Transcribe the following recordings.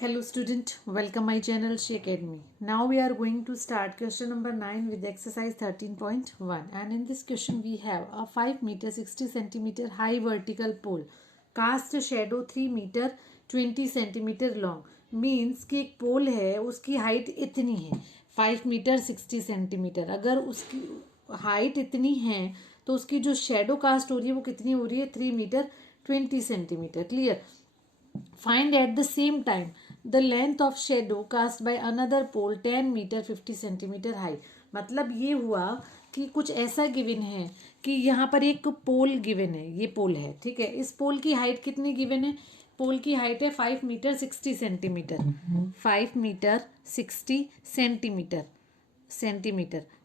Hello student, welcome my channel She Academy. Now we are going to start question number 9 with exercise 13.1, and in this question we have a 5 meter 60 centimeter high vertical pole cast a shadow 3 meter 20 centimeter long. Means कि एक पोल है उसकी height इतनी है 5 meter 60 centimetre. अगर उसकी height इतनी है तो उसकी जो शेडो कास्ट हो रही है वो कितनी हो रही है 3 metre 20 centimetre. Clear. Find at the same time the length of shadow cast by another pole 10 metre 50 centimetre high. मतलब ये हुआ कि कुछ ऐसा गिवन है कि यहाँ पर एक पोल गिवन है. ये पोल है, ठीक है. इस पोल की हाइट कितनी गिवन है? पोल की हाइट है 5 मीटर 60 सेंटीमीटर. 5 meter 60 centimetre.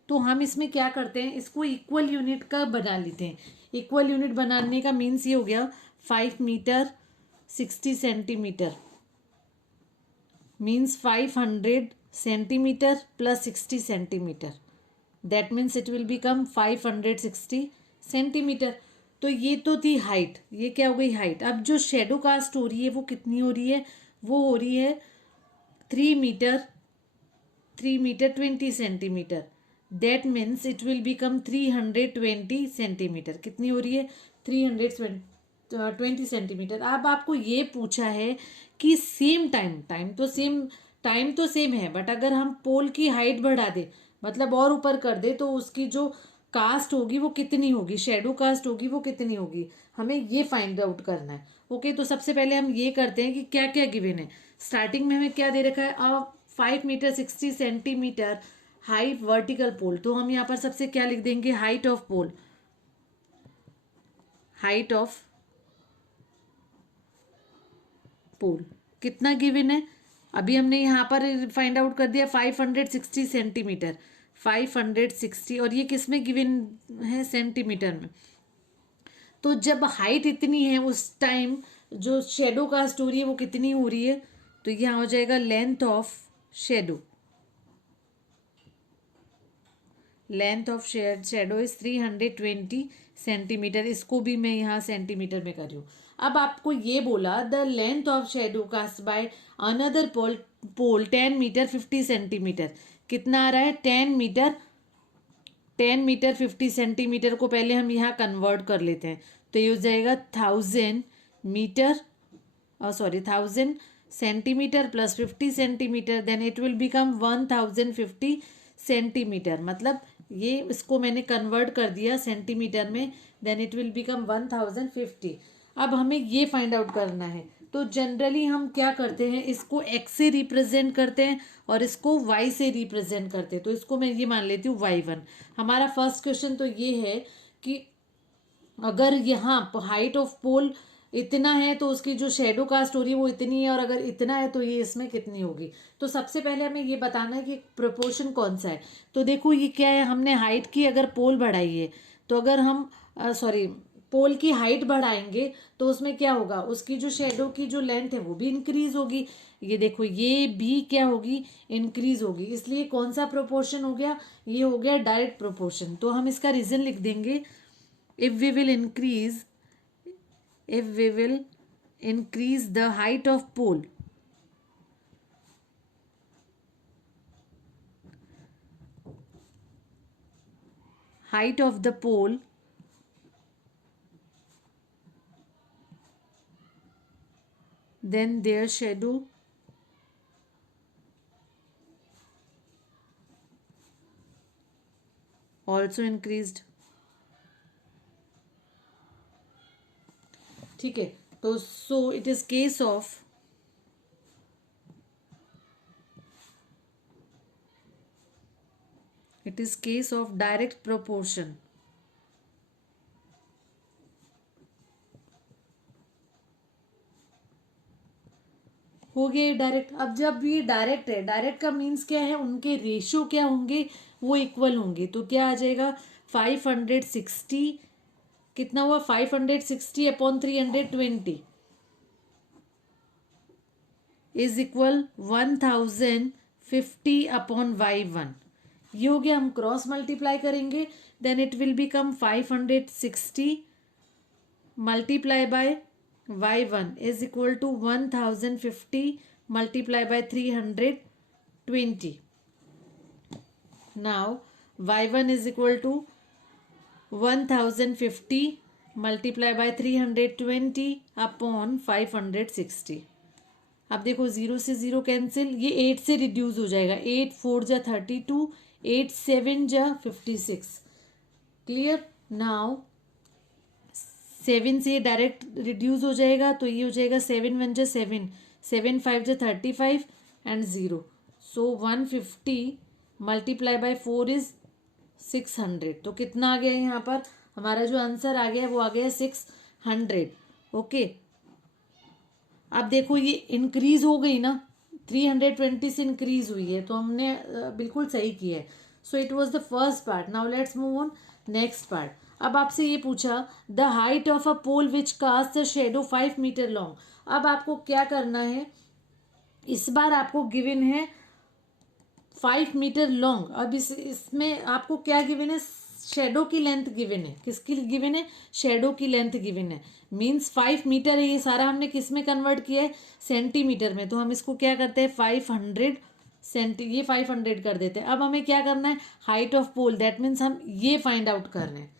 तो हम इसमें क्या करते हैं, इसको इक्वल यूनिट का बना लेते हैं. इक्वल यूनिट बनाने का मीन्स ये हो गया 5 meter 60 centimetre means 500 centimeter plus 60 centimeter. That means it will become 560 centimetre. तो ये तो थी हाइट. ये क्या हो गई हाइट. अब जो शेडो कास्ट हो रही है वो कितनी हो रही है? वो हो रही है 3 metre 20 centimetre. That means it will become 320 centimetre. कितनी हो रही है? 320 सेंटीमीटर. अब आपको ये पूछा है कि सेम टाइम तो सेम है, बट अगर हम पोल की हाइट बढ़ा दे, मतलब और ऊपर कर दे, तो उसकी जो कास्ट होगी वो कितनी होगी, शेडो कास्ट होगी वो कितनी होगी, हमें ये फाइंड आउट करना है. ओके, तो सबसे पहले हम ये करते हैं कि क्या क्या गिवन है. स्टार्टिंग में हमें क्या दे रखा है? 5 meter 60 centimeter high vertical pole. तो हम यहाँ पर सबसे क्या लिख देंगे? Height of pole. Height of pole कितना गिवन है? अभी हमने यहाँ पर फाइंड आउट कर दिया 560 सेंटीमीटर. 560, और ये किस में गिवन है? सेंटीमीटर में. तो जब हाइट इतनी है उस टाइम जो शेडो कास्ट हो रही है वो कितनी हो रही है? तो यहाँ हो जाएगा length of shadow. Length of shadow is 320 centimetre. इसको भी मैं यहाँ सेंटीमीटर में कर रही हूँ. अब आपको ये बोला the length of shadow cast by another pole 10 metre 50 centimetre. कितना आ रहा है? 10 मीटर 50 सेंटीमीटर को पहले हम यहाँ कन्वर्ट कर लेते हैं. तो ये हो जाएगा 1000 centimetre plus 50 centimetre. Then it will become 1050 centimetre. मतलब ये इसको मैंने कन्वर्ट कर दिया सेंटीमीटर में. Then it will become 1050. अब हमें ये फाइंड आउट करना है. तो जनरली हम क्या करते हैं, इसको एक्स से रिप्रेजेंट करते हैं और इसको वाई से रिप्रेजेंट करते हैं. तो इसको मैं ये मान लेती हूँ y1. हमारा फर्स्ट क्वेश्चन तो ये है कि अगर यहाँ हाइट ऑफ पोल इतना है तो उसकी जो शेडो कास्ट हो रही है वो इतनी है, और अगर इतना है तो ये इसमें कितनी होगी. तो सबसे पहले हमें ये बताना है कि प्रोपोर्शन कौन सा है. तो देखो ये क्या है, हमने हाइट की अगर पोल बढ़ाई है तो अगर हम पोल की हाइट बढ़ाएंगे तो उसमें क्या होगा, उसकी जो शेडो की जो लेंथ है वो भी इंक्रीज होगी. ये देखो ये भी क्या होगी, इंक्रीज होगी. इसलिए कौन सा प्रोपोर्शन हो गया? ये हो गया डायरेक्ट प्रोपोर्शन. तो हम इसका रीजन लिख देंगे. if we will increase the height of pole, then their shadow also increased. ठीक है. तो so it is case of direct proportion. हो गया डायरेक्ट. अब जब ये डायरेक्ट है, डायरेक्ट का मीन्स क्या है, उनके रेशियो क्या होंगे, वो इक्वल होंगे. तो क्या आ जाएगा 560, कितना हुआ 560 upon 320 is equal 1050 upon y1. ये हो गया. हम क्रॉस मल्टीप्लाई करेंगे. Then it will become 560 multiply by y1 is equal to 1050 multiply by 320. Now y1 is equal to 1050 multiply by 320 upon 560. अब देखो जीरो से जीरो कैंसिल, ये 8 से रिड्यूस हो जाएगा, 8 4 जा 32, 8 7 जा 56. क्लियर. नाउ 7 से डायरेक्ट रिड्यूस हो जाएगा, तो ये हो जाएगा 7 1 जा 7, 7 5 जा 35 and 0. So 150 multiply by 4 is 600. तो कितना आ गया यहाँ पर हमारा जो आंसर आ गया वो आ गया 600. ओके. अब देखो ये इंक्रीज हो गई ना, 320 से इंक्रीज हुई है, तो हमने बिल्कुल सही किया है. So it was the first part. Now let's move on next part. अब आपसे ये पूछा the height of a pole which cast a shadow 5 metre long. अब आपको क्या करना है, इस बार आपको गिवन है 5 मीटर लॉन्ग. अब इसमें आपको क्या गिवन है, शेडो की लेंथ गिवन है. किसकी गिवन है, शेडो की लेंथ गिवन है. मीन्स 5 मीटर है. ये सारा हमने किस में कन्वर्ट किया है, सेंटीमीटर में. तो हम इसको क्या करते हैं 500 ये 500 कर देते हैं. अब हमें क्या करना है, height of pole, that means हम ये फाइंड आउट कर रहे हैं.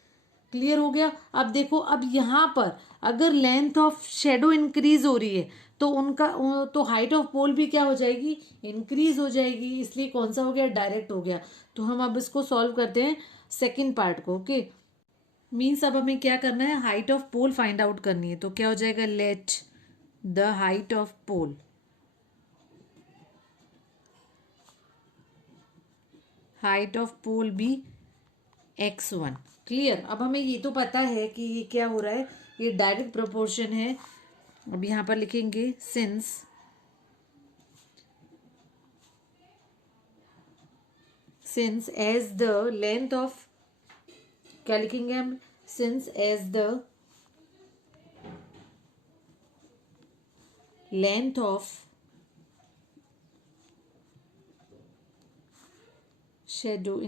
क्लियर हो गया. अब देखो, अब यहाँ पर अगर लेंथ ऑफ शेडो इंक्रीज हो रही है तो उनका तो हाइट ऑफ पोल भी क्या हो जाएगी, इंक्रीज हो जाएगी. इसलिए कौन सा हो गया, डायरेक्ट हो गया. तो हम अब इसको सॉल्व करते हैं सेकेंड पार्ट को. ओके. मीन्स अब हमें क्या करना है, height of pole find out करनी है. तो क्या हो जाएगा, let the height of pole be x1. Clear. अब हमें ये तो पता है कि ये क्या हो रहा है, ये डायरेक्ट प्रोपोर्शन है. अब यहाँ पर लिखेंगे since as the length of, क्या लिखेंगे हम, since as the length of shadow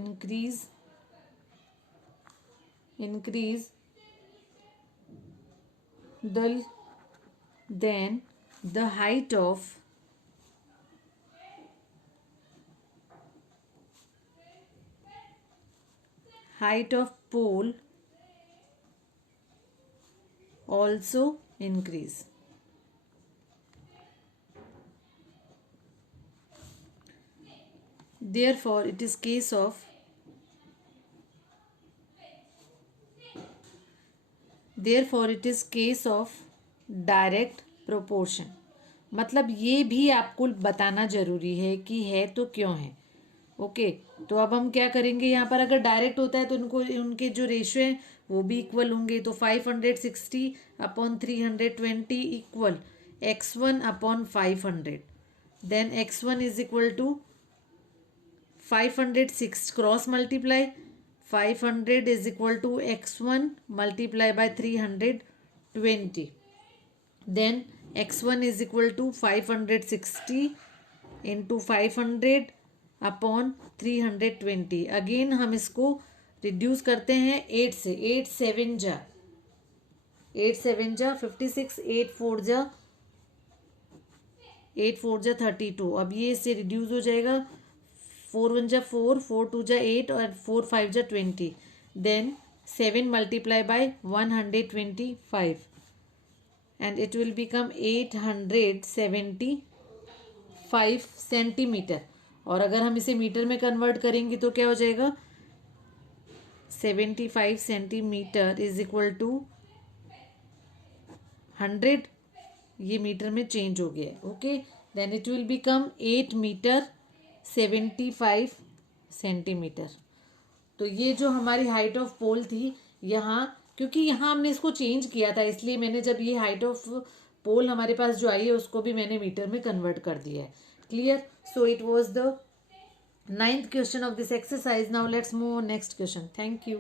increase then the height of pole also increase. Therefore it is case of direct proportion. मतलब ये भी आपको बताना जरूरी है कि है तो क्यों है. ओके. तो अब हम क्या करेंगे, यहाँ पर अगर डायरेक्ट होता है तो उनके जो रेशियो हैं वो भी इक्वल होंगे. तो 560 upon 320 equal x1 upon 500. Then x1 is equal to 506 cross multiply 500 is equal to x1 multiply by 320. Then x1 is equal to 560 into 500 upon 320. Again हम इसको रिड्यूस करते हैं 8 से. 8 7 जा 56, 8 4 जा 32. अब ये इससे रिड्यूस हो जाएगा. 4 1 जा 4, 4 2 जा 8 और 4 5 जा 20. Then 7 multiply by 125 and it will become 875 centimetre. और अगर हम इसे मीटर में कन्वर्ट करेंगे तो क्या हो जाएगा, 75 सेंटीमीटर इज इक्वल टू 100. ये मीटर में चेंज हो गया है. Okay. Then it will become 8 metre 75 centimetre. तो ये जो हमारी हाइट ऑफ पोल थी, यहाँ क्योंकि यहाँ हमने इसको चेंज किया था, इसलिए मैंने जब ये हाइट ऑफ पोल हमारे पास जो आई है उसको भी मैंने मीटर में कन्वर्ट कर दिया है. Clear. So it was the 9th question of this exercise. Now let's move on next question. Thank you.